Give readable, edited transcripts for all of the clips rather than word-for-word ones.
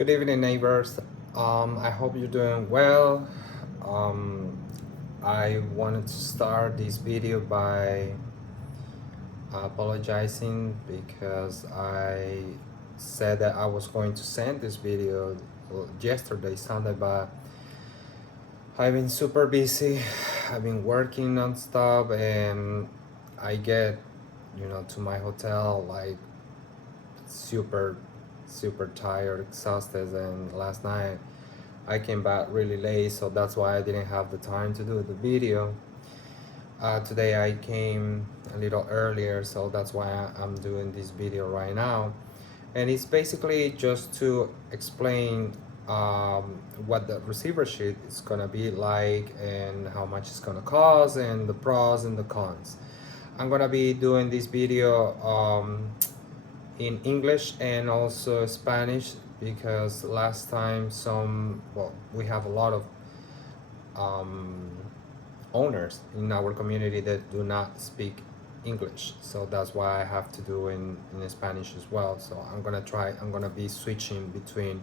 Good evening, neighbors. I hope you're doing well. Um, I wanted to start this video by apologizing because I said that I was going to send this video yesterday, Sunday, but I've been super busy. I've been working nonstop, and I get, to my hotel like super, super tired, exhausted, and last night I came back really late, so that's why I didn't have the time to do the video. Today I came a little earlier, so that's why I'm doing this video right now. And it's basically just to explain what the receivership is gonna be like and how much it's gonna cost and the pros and the cons. I'm gonna be doing this video in English and also Spanish because last time we have a lot of um, owners in our community that do not speak English, so that's why I have to do in Spanish as well. So I'm gonna be switching between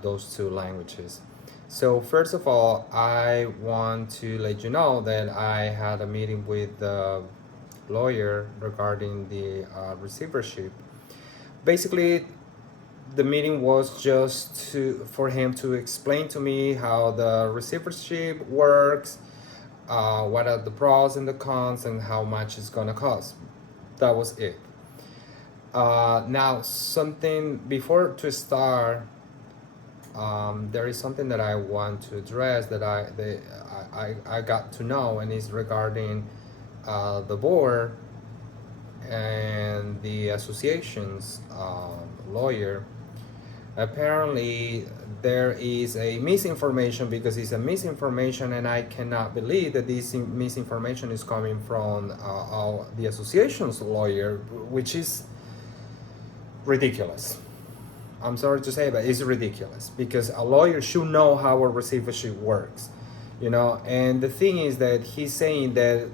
those two languages. So first of all, I want to let you know that I had a meeting with the lawyer regarding the receivership. Basically, the meeting was just for him to explain to me how the receivership works, what are the pros and the cons, and how much it's gonna cost. That was it. Now, something before to start, there is something that I want to address that I got to know, and is regarding the board and the association's lawyer. Apparently there is a misinformation, because it's a misinformation, and I cannot believe that this misinformation is coming from the association's lawyer, which is ridiculous. I'm sorry to say, but it's ridiculous, because a lawyer should know how a receivership works, and the thing is that he's saying that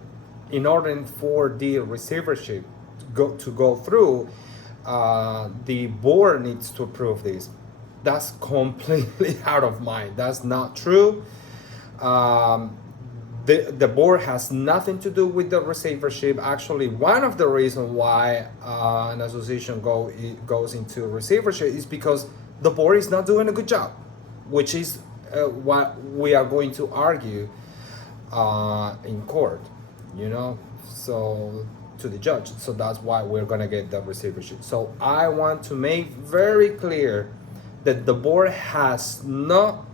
in order for the receivership to go through, the board needs to approve this. That's completely out of mind. That's not true. The board has nothing to do with the receivership. Actually, one of the reasons why an association goes into receivership is because the board is not doing a good job, which is what we are going to argue in court, so to the judge. So that's why we're gonna get the receivership. So I want to make very clear that the board has not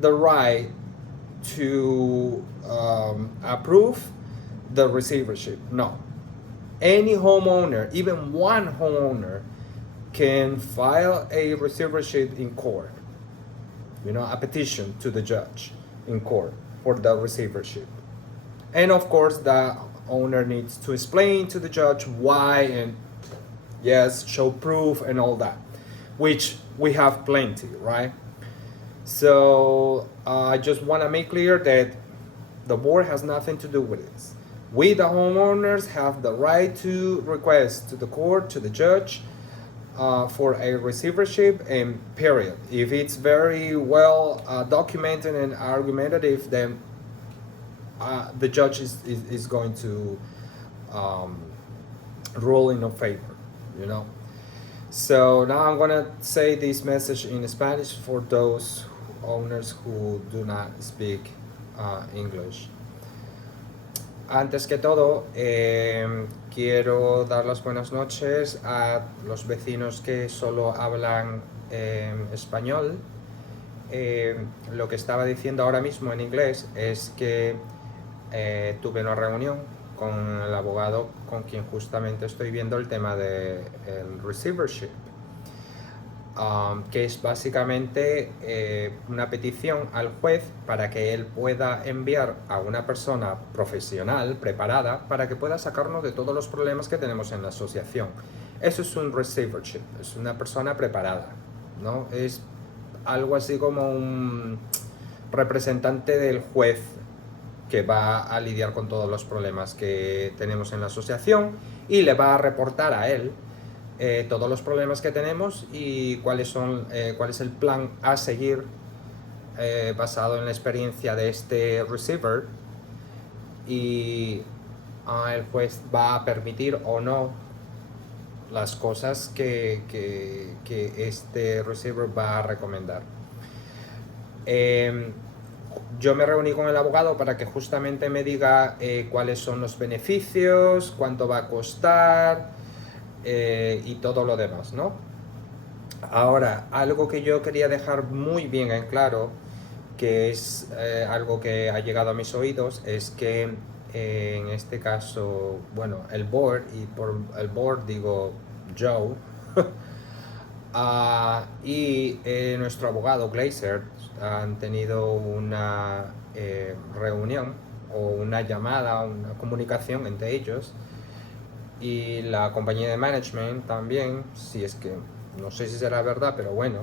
the right to approve the receivership. No. Any homeowner, even one homeowner, can file a receivership in court, a petition to the judge in court for the receivership. And of course, the owner needs to explain to the judge why, and yes, show proof and all that, which we have plenty, right? So I just want to make clear that the board has nothing to do with this. We, the homeowners, have the right to request to the court, to the judge, for a receivership, and period. If it's very well documented and argumentative, then the judge is going to rule in our favor, So now I'm gonna say this message in Spanish for those owners who do not speak English. Antes que todo, quiero dar las buenas noches a los vecinos que solo hablan español. Lo que estaba diciendo ahora mismo en inglés es que tuve una reunión con el abogado con quien justamente estoy viendo el tema del receivership, que es básicamente una petición al juez para que él pueda enviar a una persona profesional, preparada, para que pueda sacarnos de todos los problemas que tenemos en la asociación. Eso es un receivership, es una persona preparada, ¿no? Es algo así como un representante del juez que va a lidiar con todos los problemas que tenemos en la asociación y le va a reportar a él todos los problemas que tenemos y cuál es el plan a seguir basado en la experiencia de este receiver, y el juez va a permitir o no las cosas que este receiver va a recomendar. Yo me reuní con el abogado para que justamente me diga cuáles son los beneficios, cuánto va a costar y todo lo demás, ¿no? Ahora, algo que yo quería dejar muy bien en claro, que es algo que ha llegado a mis oídos, es que en este caso, bueno, el board, y por el board digo Joe, y nuestro abogado Glazer han tenido una reunión o una llamada, una comunicación entre ellos y la compañía de management también, si es que no sé si será verdad, pero bueno.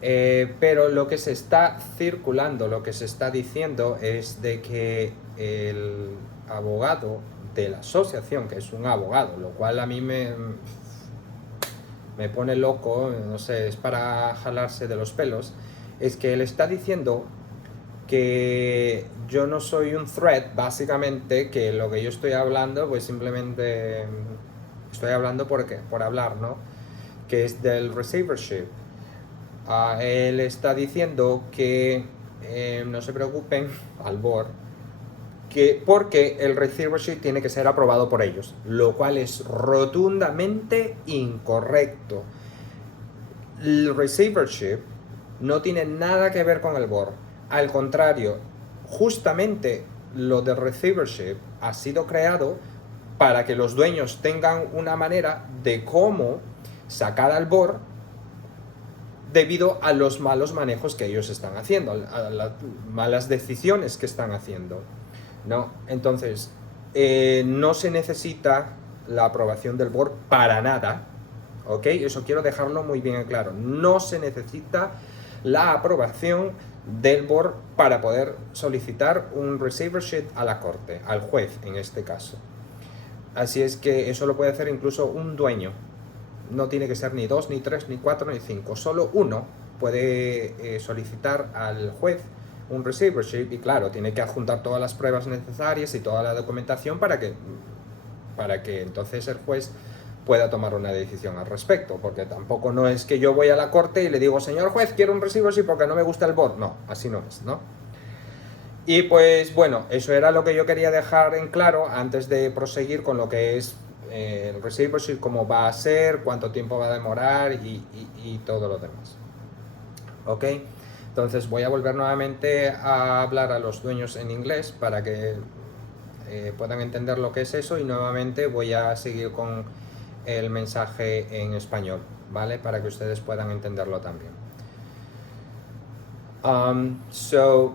Pero lo que se está circulando, lo que se está diciendo es de que el abogado de la asociación, que es un abogado, lo cual a mí me pone loco, no sé, es para jalarse de los pelos, es que él está diciendo que yo no soy un threat, básicamente, que lo que yo estoy hablando, pues simplemente estoy hablando por hablar, ¿no? Que es del receivership. Él está diciendo que no se preocupen al board, porque el receivership tiene que ser aprobado por ellos, lo cual es rotundamente incorrecto. El receivership no tiene nada que ver con el board. Al contrario, justamente lo del receivership ha sido creado para que los dueños tengan una manera de cómo sacar al board debido a los malos manejos que ellos están haciendo, a las malas decisiones que están haciendo, ¿no? Entonces, no se necesita la aprobación del board para nada, ¿ok? Eso quiero dejarlo muy bien claro. No se necesita la aprobación del board para poder solicitar un receivership a la corte, al juez en este caso. Así es que eso lo puede hacer incluso un dueño. No tiene que ser ni 2, ni 3, ni 4, ni 5. Solo uno puede solicitar al juez un receivership y claro, tiene que adjuntar todas las pruebas necesarias y toda la documentación para que entonces el juez pueda tomar una decisión al respecto, porque tampoco no es que yo voy a la corte y le digo, señor juez, quiero un receivership porque no me gusta el board. No, así no es, ¿no? Y pues bueno, eso era lo que yo quería dejar en claro antes de proseguir con lo que es el receivership, cómo va a ser, cuánto tiempo va a demorar y todo lo demás. ¿Ok? Entonces voy a volver nuevamente a hablar a los dueños en inglés para que puedan entender lo que es eso, y nuevamente voy a seguir con el mensaje en español, ¿vale? Para que ustedes puedan entenderlo también. So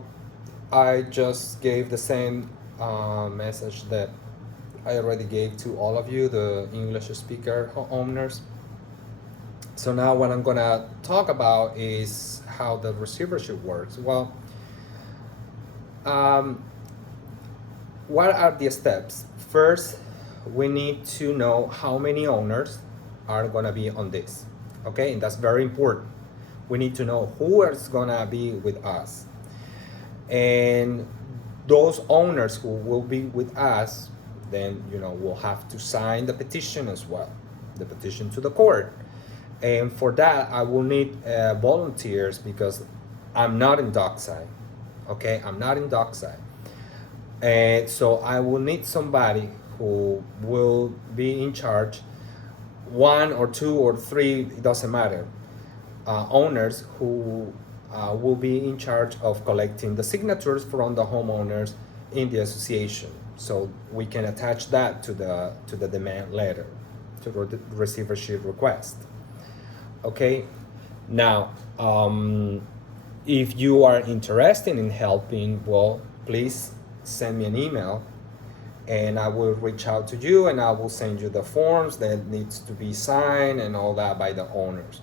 I just gave the same message that I already gave to all of you, the English speaker owners. So now what I'm gonna talk about is how the receivership works. Well, what are the steps? First, we need to know how many owners are gonna be on this, okay? And that's very important. We need to know who is gonna be with us. And those owners who will be with us, then, you know, will have to sign the petition as well, the petition to the court. And for that, I will need volunteers because I'm not in Dockside, okay? I'm not in Dockside. And so I will need somebody who will be in charge, 1 or 2 or 3, it doesn't matter, owners who will be in charge of collecting the signatures from the homeowners in the association. So we can attach that to the demand letter, to the receivership request. Okay, now if you are interested in helping, well, please send me an email and I will reach out to you and I will send you the forms that needs to be signed and all that by the owners.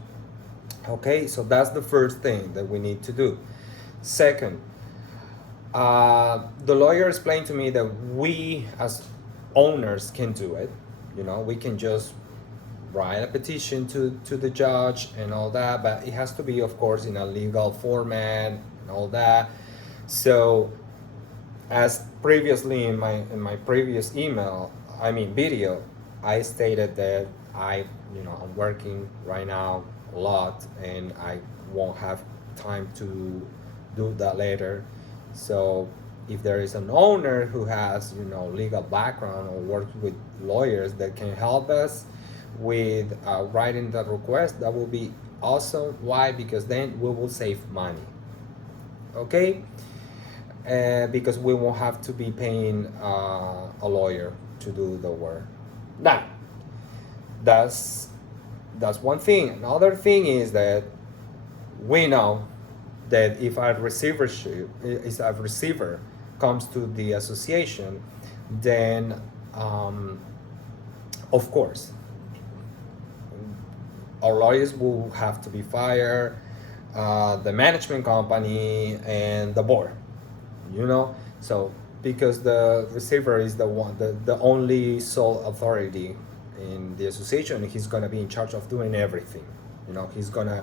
Okay, so that's the first thing that we need to do. Second, the lawyer explained to me that we as owners can do it. You know, we can just write a petition to the judge and all that, but it has to be, of course, in a legal format and all that. So, as previously in my previous video, I stated that I'm working right now a lot, and I won't have time to do that later. So if there is an owner who has legal background or works with lawyers that can help us with writing that request, that will be awesome. Why? Because then we will save money. Okay, because we won't have to be paying a lawyer to do the work. Now, that's one thing. Another thing is that we know that if a receiver comes to the association, then of course our lawyers will have to be fired, the management company and the board, so because the receiver is the only sole authority in the association, he's going to be in charge of doing everything. He's going to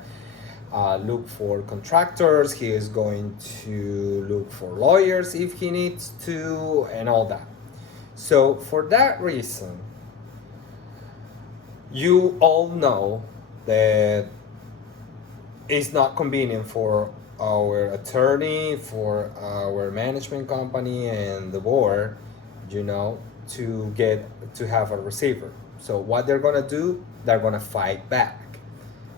look for contractors, he is going to look for lawyers if he needs to, and all that. So for that reason, you all know that it's not convenient for our attorney, for our management company and the board, to have a receiver. So what they're gonna do, they're gonna fight back.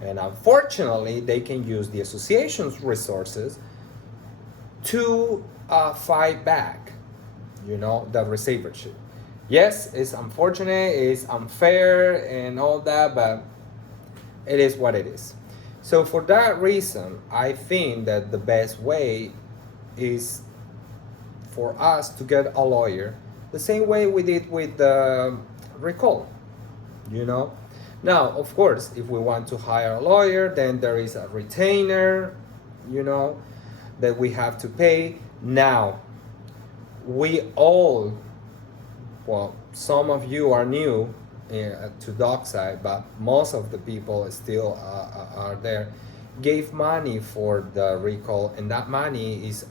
And unfortunately, they can use the association's resources to fight back, the receivership. Yes, it's unfortunate, it's unfair and all that, but it is what it is. So for that reason, I think that the best way is for us to get a lawyer the same way we did with the recall. Now, of course, if we want to hire a lawyer, then there is a retainer, that we have to pay. Now, some of you are new to Dockside, but most of the people still are there, gave money for the recall, and that money is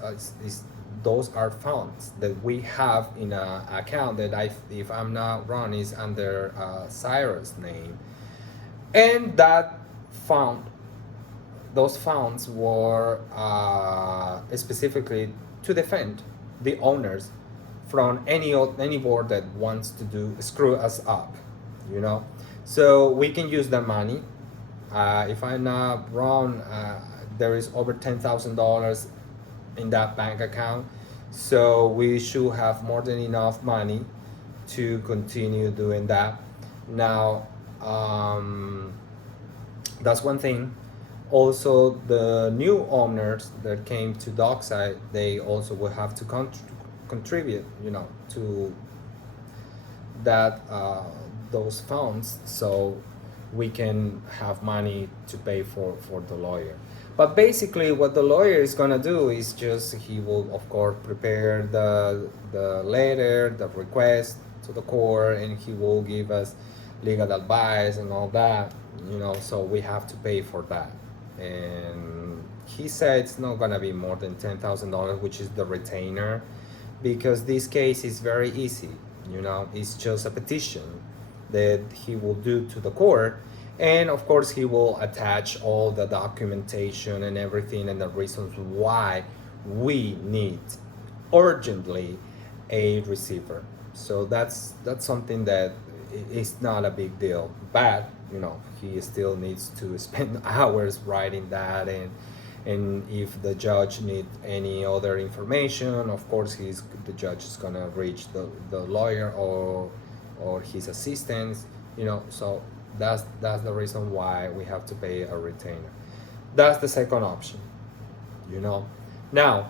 those are funds that we have in an account that, if I'm not wrong, is under Cyrus' name. And those funds were specifically to defend the owners from any board that wants to screw us up, So we can use that money. If I'm not wrong, there is over $10,000 in that bank account, so we should have more than enough money to continue doing that. Now, that's one thing. Also, the new owners that came to Dockside, they also will have to contribute, to that those funds, so we can have money to pay for the lawyer. But basically, what the lawyer is gonna do is he will, of course, prepare the letter, the request to the court, and he will give us legal advice and all that, so we have to pay for that. And he said it's not gonna be more than $10,000, which is the retainer, because this case is very easy. It's just a petition that he will do to the court, and of course he will attach all the documentation and everything and the reasons why we need urgently a receiver. So that's something that is not a big deal, but he still needs to spend hours writing that, and if the judge needs any other information, of course the judge is gonna reach the lawyer or his assistants, so that's the reason why we have to pay a retainer. That's the second option. Now,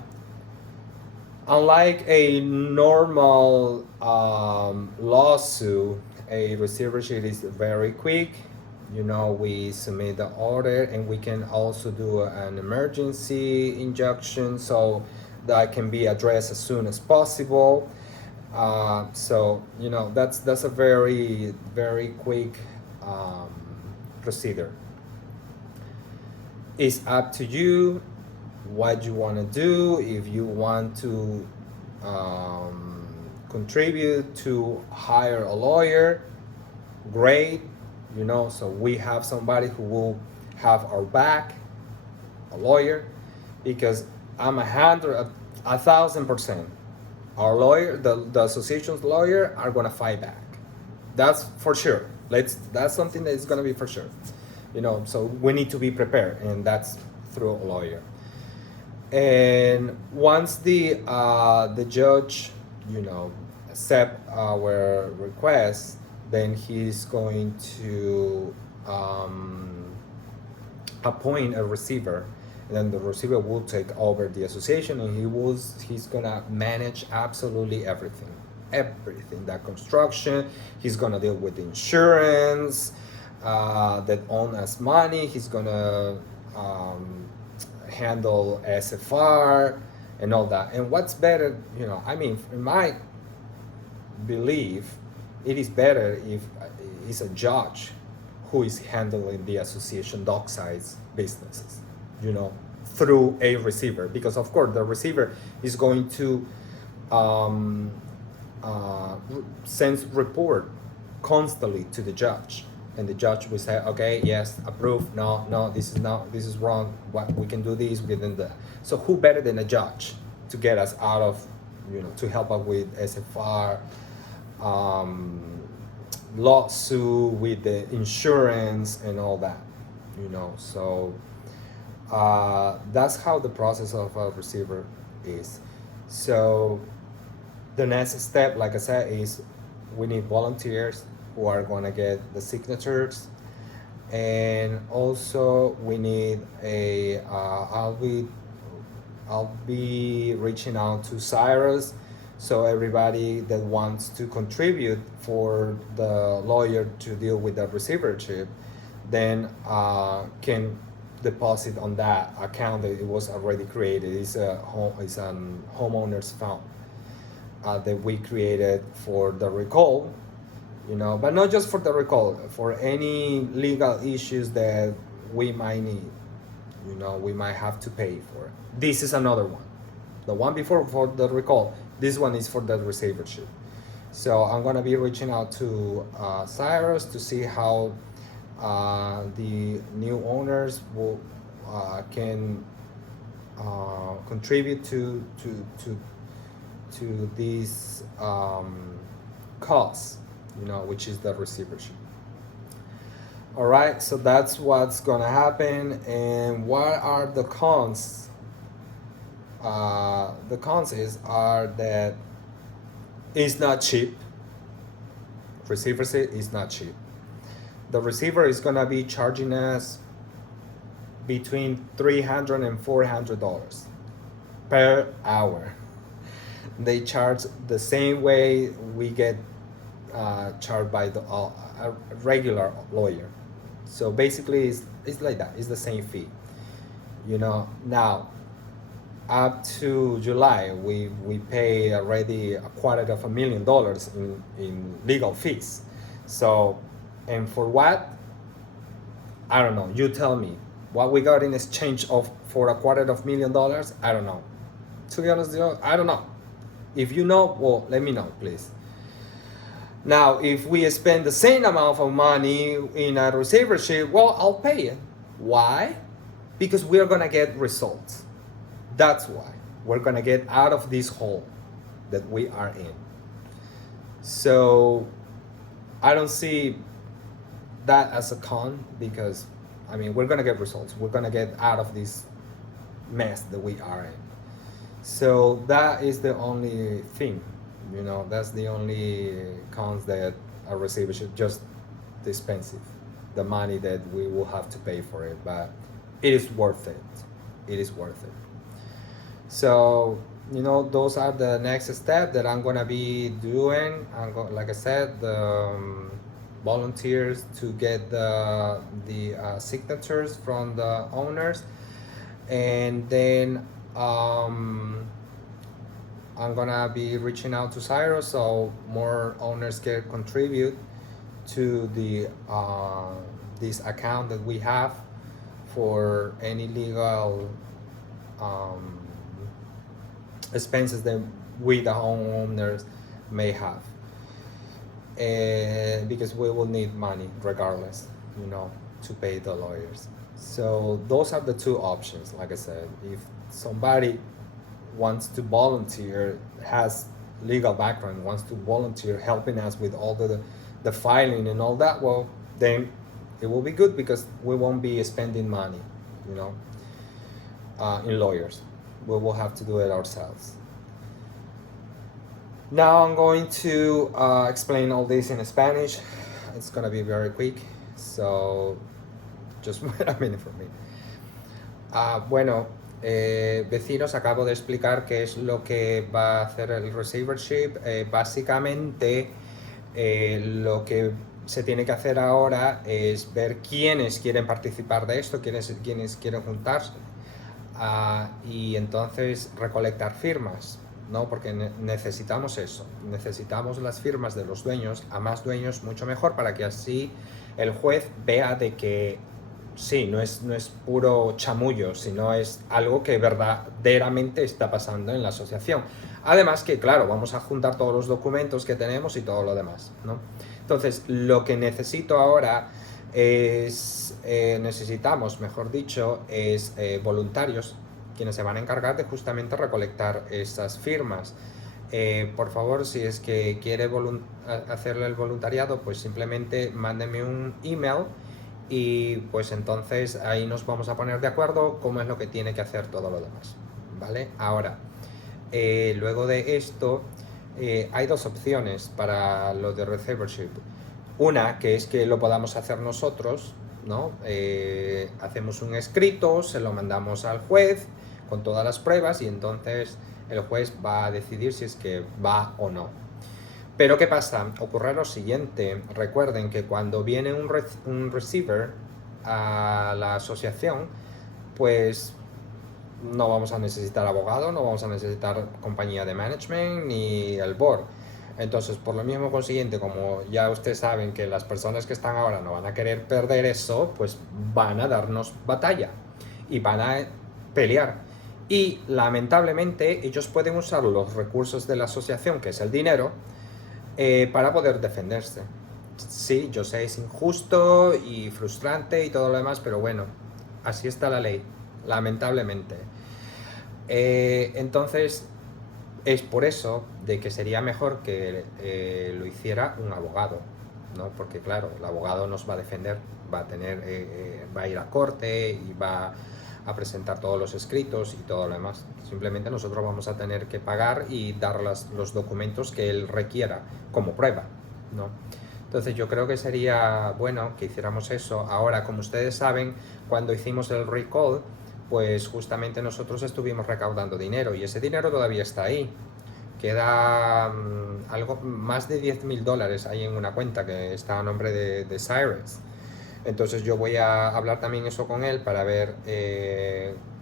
unlike a normal lawsuit, a receivership is very quick. We submit the order, and we can also do an emergency injunction, so that can be addressed as soon as possible. So that's a very, very quick procedure. It's up to you what you want to do. If you want to contribute to hire a lawyer, great. So we have somebody who will have our back, a lawyer, because I'm 1,000%. Our lawyer, the association's lawyer, are gonna fight back. That's for sure. That's something that is gonna be for sure. So we need to be prepared, and that's through a lawyer. And once the judge, accept our request, then he's going to appoint a receiver, and then the receiver will take over the association, and he's gonna manage absolutely everything, that construction. He's gonna deal with insurance that own us money. He's gonna handle SFR and all that. And what's better, in my belief, it is better if it's a judge who is handling the association docksides businesses, through a receiver, because of course the receiver is going to send report constantly to the judge, and the judge will say, okay, yes, approve, no, this is wrong, what we can do this, we can do that. So who better than a judge to get us out of, to help us with SFR, lawsuit, with the insurance and all that, so that's how the process of a receiver is. So the next step, like I said, is we need volunteers who are going to get the signatures, and also we need I'll be reaching out to Cyrus. So everybody that wants to contribute for the lawyer to deal with the receivership, then can deposit on that account that it was already created. It's a homeowner's fund that we created for the recall, but not just for the recall, for any legal issues that we might need. We might have to pay for it. This is another one. The one before for the recall. This one is for the receivership. So I'm gonna be reaching out to Cyrus to see how the new owners will can contribute to these costs, which is the receivership. All right, so that's what's gonna happen. And what are the cons? The cons are that it's not cheap. Receivership is not cheap. The receiver is gonna be charging us between $300 and $400 per hour. They charge the same way we get charged by the regular lawyer. So basically, it's like that. It's the same fee. Now, up to July, we pay already $250,000 in legal fees. So, and for what? I don't know. You tell me. What we got in exchange for $250,000? I don't know. To be honest, I don't know. If you know, well, let me know, please. Now, if we spend the same amount of money in a receivership, well, I'll pay it. Why? Because we are gonna get results. That's why we're gonna get out of this hole that we are in. So I don't see that as a con, because we're gonna get results. We're gonna get out of this mess that we are in. So that is the only thing, that's the only cons, that a receivership just expensive, the money that we will have to pay for it, but it is worth it. It is worth it. So, those are the next steps that I'm gonna be doing. Like I said, the volunteers to get the signatures from the owners, and then I'm gonna be reaching out to Cyrus so more owners can contribute to the this account that we have for any legal um, expenses that we, the homeowners, may have. Because we will need money regardless, you know, to pay the lawyers. So those are the two options. Like I said, if somebody wants to volunteer, has legal background, wants to volunteer helping us with all the filing and all that, well, then it will be good because we won't be spending money, you know, in lawyers. We will have to do it ourselves. Now I'm going to explain all this in Spanish. It's gonna be very quick, so just wait a minute for me. Bueno, vecinos, acabo de explicar qué es lo que va a hacer el receivership. Básicamente, lo que se tiene que hacer ahora es ver quiénes quieren participar de esto, quiénes quieren juntarse, y entonces recolectar firmas, ¿no? Porque necesitamos eso, necesitamos las firmas de los dueños, a más dueños mucho mejor, para que así el juez vea de que sí, no es puro chamullo, sino es algo que verdaderamente está pasando en la asociación. Además que, claro, vamos a juntar todos los documentos que tenemos y todo lo demás, ¿no? Entonces, lo que necesito ahora es, necesitamos, mejor dicho, es voluntarios, quienes se van a encargar de justamente recolectar esas firmas. Por favor, si es que quiere hacerle el voluntariado, pues simplemente mándeme un email y pues entonces ahí nos vamos a poner de acuerdo cómo es lo que tiene que hacer todo lo demás, ¿vale? Ahora, luego de esto, hay dos opciones para lo de receivership. Una, que es que lo podamos hacer nosotros, ¿no? Hacemos un escrito, se lo mandamos al juez con todas las pruebas y entonces el juez va a decidir si es que va o no. Pero ¿qué pasa? Ocurre lo siguiente. Recuerden que cuando viene un receiver a la asociación, pues no vamos a necesitar abogado, no vamos a necesitar compañía de management ni el board. Entonces, por lo mismo consiguiente, como ya ustedes saben que las personas que están ahora no van a querer perder eso, pues van a darnos batalla y van a pelear. Y lamentablemente ellos pueden usar los recursos de la asociación, que es el dinero, para poder defenderse. Sí, yo sé, es injusto y frustrante y todo lo demás, pero bueno, así está la ley, lamentablemente. Entonces, es por eso de que sería mejor que lo hiciera un abogado, ¿no? Porque claro, el abogado nos va a defender, va a tener, va a ir a corte y va a presentar todos los escritos y todo lo demás. Simplemente nosotros vamos a tener que pagar y dar los documentos que él requiera como prueba, ¿no? Entonces yo creo que sería bueno que hiciéramos eso. Ahora, como ustedes saben, cuando hicimos el recall, pues justamente nosotros estuvimos recaudando dinero y ese dinero todavía está ahí. Queda algo más de $10,000 ahí en una cuenta que está a nombre de Cyrus. Entonces yo voy a hablar también eso con él para ver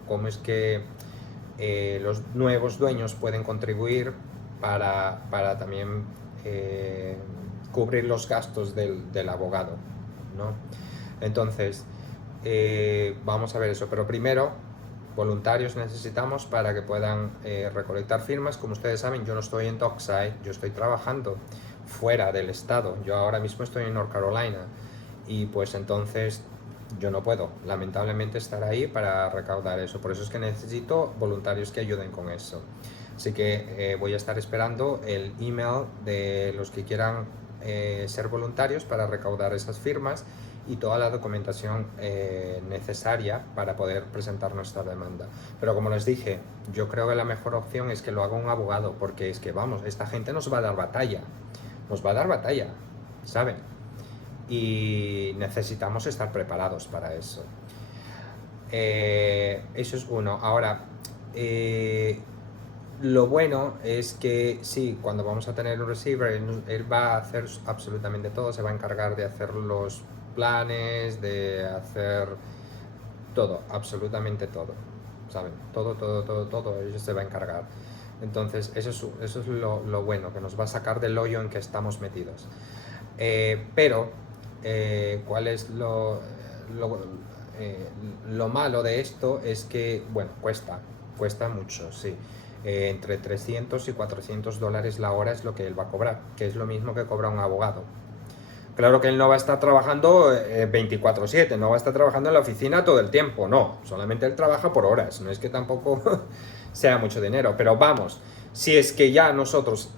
cómo es que los nuevos dueños pueden contribuir para también cubrir los gastos del abogado, ¿no? Entonces, vamos a ver eso, pero primero, voluntarios necesitamos para que puedan recolectar firmas. Como ustedes saben, yo no estoy en Dockside, yo estoy trabajando fuera del estado, yo ahora mismo estoy en North Carolina y pues entonces yo no puedo, lamentablemente, estar ahí para recaudar eso. Por eso es que necesito voluntarios que ayuden con eso. Así que voy a estar esperando el email de los que quieran ser voluntarios para recaudar esas firmas y toda la documentación necesaria para poder presentar nuestra demanda. Pero como les dije, yo creo que la mejor opción es que lo haga un abogado, porque es que, vamos, esta gente nos va a dar batalla, ¿saben? Y necesitamos estar preparados para eso. Eso es uno. Ahora, lo bueno es que sí, cuando vamos a tener un receiver, él va a hacer absolutamente todo, se va a encargar de hacer los planes, de hacer todo, absolutamente todo, ¿saben? Todo, ellos se va a encargar. Entonces, eso es lo bueno, que nos va a sacar del hoyo en que estamos metidos. Pero, ¿cuál es lo, lo malo de esto? Es que, bueno, cuesta mucho, sí. Entre 300 y 400 dólares la hora es lo que él va a cobrar, que es lo mismo que cobra un abogado. Claro que él no va a estar trabajando 24/7, no va a estar trabajando en la oficina todo el tiempo, no, solamente él trabaja por horas, no es que tampoco sea mucho dinero, pero vamos, si es que ya nosotros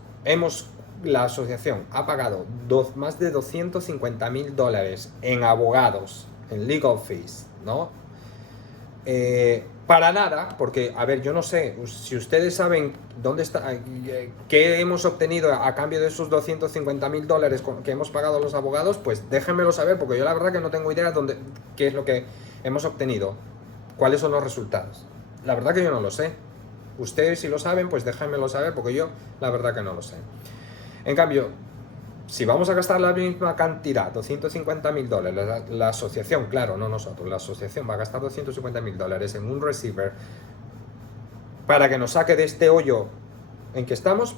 la asociación ha pagado más de 250.000 dólares en abogados, en legal fees, ¿no? Para nada, porque, a ver, yo no sé, si ustedes saben dónde está, qué hemos obtenido a cambio de esos 250.000 dólares que hemos pagado a los abogados, pues déjenmelo saber, porque yo la verdad que no tengo idea qué es lo que hemos obtenido, cuáles son los resultados. La verdad que yo no lo sé. Ustedes si lo saben, pues déjenmelo saber, porque yo la verdad que no lo sé. En cambio, si vamos a gastar la misma cantidad, 250.000 dólares, la asociación, claro, no nosotros, la asociación va a gastar 250.000 dólares en un receiver para que nos saque de este hoyo en que estamos,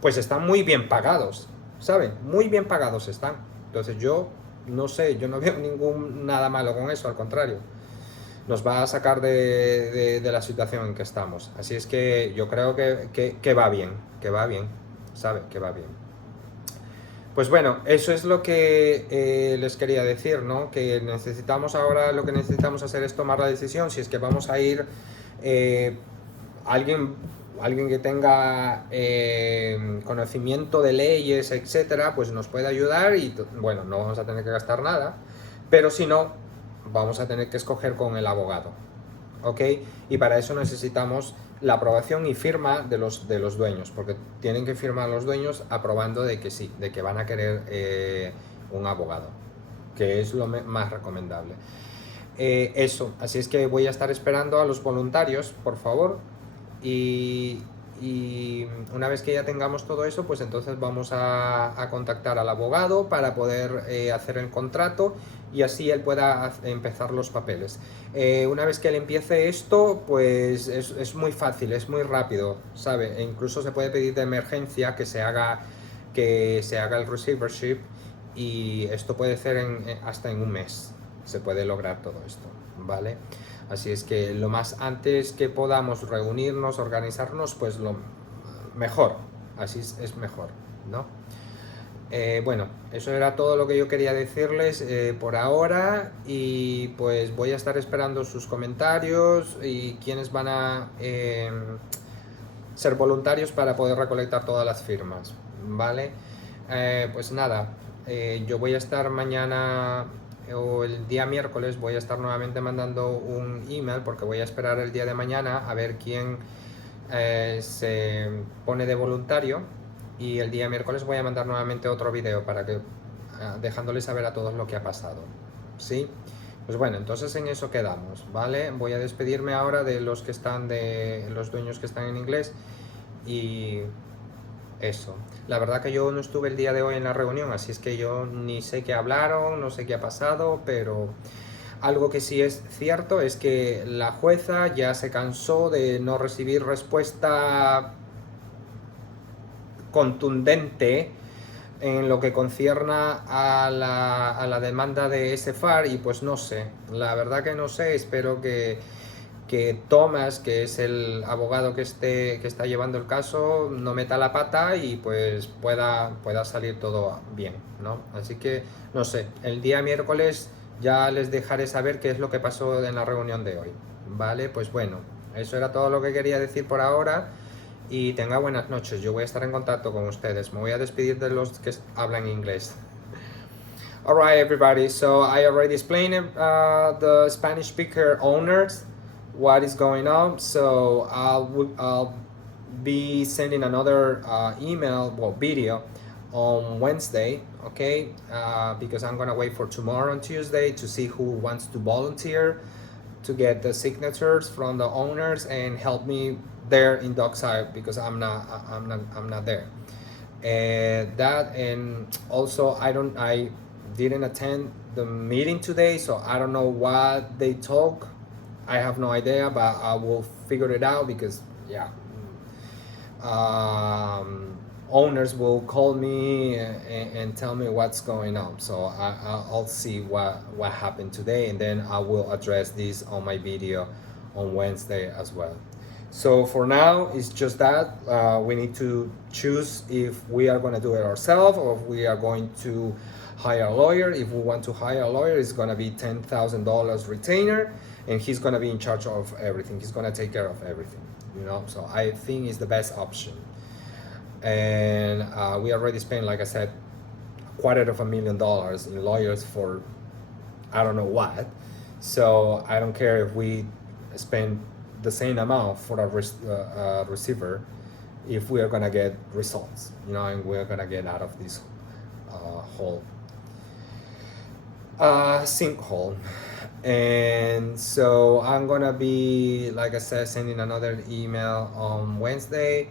pues están muy bien pagados, ¿saben? Muy bien pagados están. Entonces yo no sé, yo no veo nada malo con eso, al contrario. Nos va a sacar de la situación en que estamos. Así es que yo creo que va bien, ¿sabe? Que va bien. Pues bueno, eso es lo que les quería decir, ¿no? Que necesitamos ahora, lo que necesitamos hacer es tomar la decisión, si es que vamos a ir, eh, alguien, alguien que tenga conocimiento de leyes, etcétera, pues nos puede ayudar y, bueno, no vamos a tener que gastar nada, pero si no, vamos a tener que escoger con el abogado, ¿ok? Y para eso necesitamos la aprobación y firma de los dueños, porque tienen que firmar los dueños aprobando de que sí, de que van a querer un abogado, que es lo más recomendable. Eso, así es que voy a estar esperando a los voluntarios, por favor, y, y una vez que ya tengamos todo eso, pues entonces vamos a contactar al abogado para poder hacer el contrato y así él pueda empezar los papeles. Una vez que él empiece esto, pues es muy fácil, es muy rápido, ¿sabe? E incluso se puede pedir de emergencia que se haga el receivership y esto puede ser hasta en un mes, se puede lograr todo esto, ¿vale? Así es que lo más antes que podamos reunirnos, organizarnos, pues lo mejor, así es mejor, ¿no? Bueno, eso era todo lo que yo quería decirles por ahora y pues voy a estar esperando sus comentarios y quienes van a ser voluntarios para poder recolectar todas las firmas, ¿vale? Pues nada, yo voy a estar mañana o el día miércoles, voy a estar nuevamente mandando un email porque voy a esperar el día de mañana a ver quién se pone de voluntario y el día miércoles voy a mandar nuevamente otro video para que dejándoles saber a todos lo que ha pasado, ¿sí? Pues bueno, entonces en eso quedamos, ¿vale? Voy a despedirme ahora de los que están, de los dueños que están en inglés y eso. La verdad que yo no estuve el día de hoy en la reunión, así es que yo ni sé qué hablaron, no sé qué ha pasado, pero algo que sí es cierto es que la jueza ya se cansó de no recibir respuesta contundente en lo que concierna a la demanda de SFAR y pues no sé, la verdad que no sé, espero que Thomas, que es el abogado que está llevando el caso, no meta la pata y pues pueda salir todo bien, ¿no? Así que, no sé, el día miércoles ya les dejaré saber qué es lo que pasó en la reunión de hoy, ¿vale? Pues bueno, eso era todo lo que quería decir por ahora y tenga buenas noches. Yo voy a estar en contacto con ustedes. Me voy a despedir de los que hablan inglés. Alright, everybody, so I already explained the Spanish speaker owners what is going on, so I'll be sending another email, well, video on Wednesday, okay, because I'm gonna wait for tomorrow on Tuesday to see who wants to volunteer to get the signatures from the owners and help me there in Dockside because I'm not there. That, and also I didn't attend the meeting today, so I don't know what they talk. I have no idea, but I will figure it out because yeah. owners will call me and tell me what's going on. So I'll see what happened today, and then I will address this on my video on Wednesday as well. So for now, it's just that we need to choose if we are going to do it ourselves or if we are going to hire a lawyer. If we want to hire a lawyer, it's going to be $10,000 retainer, and he's going to be in charge of everything. He's going to take care of everything, you know. So I think it's the best option. And we already spent, like I said, $250,000 in lawyers for I don't know what. So I don't care if we spend the same amount for a receiver if we are gonna get results, you know, and we're gonna get out of this whole sinkhole. And so I'm gonna be, like I said, sending another email on Wednesday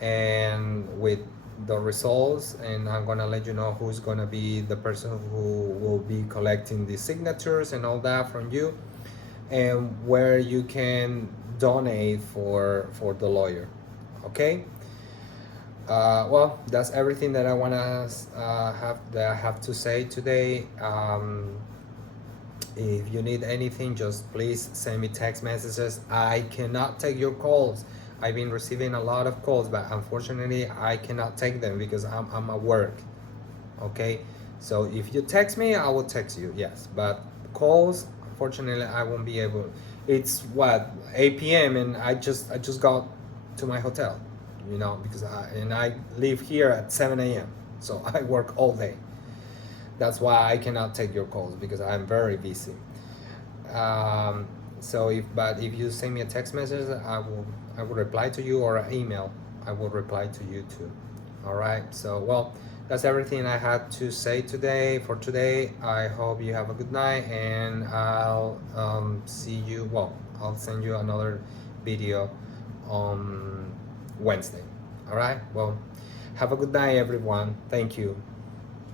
and with the results, and I'm gonna let you know who's gonna be the person who will be collecting the signatures and all that from you, and where you can donate for the lawyer. Okay. Well, that's everything that I wanna have to say today. If you need anything, just please send me text messages. I cannot take your calls. I've been receiving a lot of calls, but unfortunately I cannot take them because I'm at work. Okay, so if you text me, I will text you, yes, but calls, unfortunately I won't be able. It's what, 8 p.m. and I just got to my hotel, you know, because I leave here at 7 a.m. so I work all day. That's why I cannot take your calls, because I'm very busy. So if you send me a text message, I will reply to you, or an email, I will reply to you too. All right. So well, that's everything I had to say today. For today, I hope you have a good night, and I'll see you. Well, I'll send you another video on Wednesday. All right. Well, have a good night, everyone. Thank you.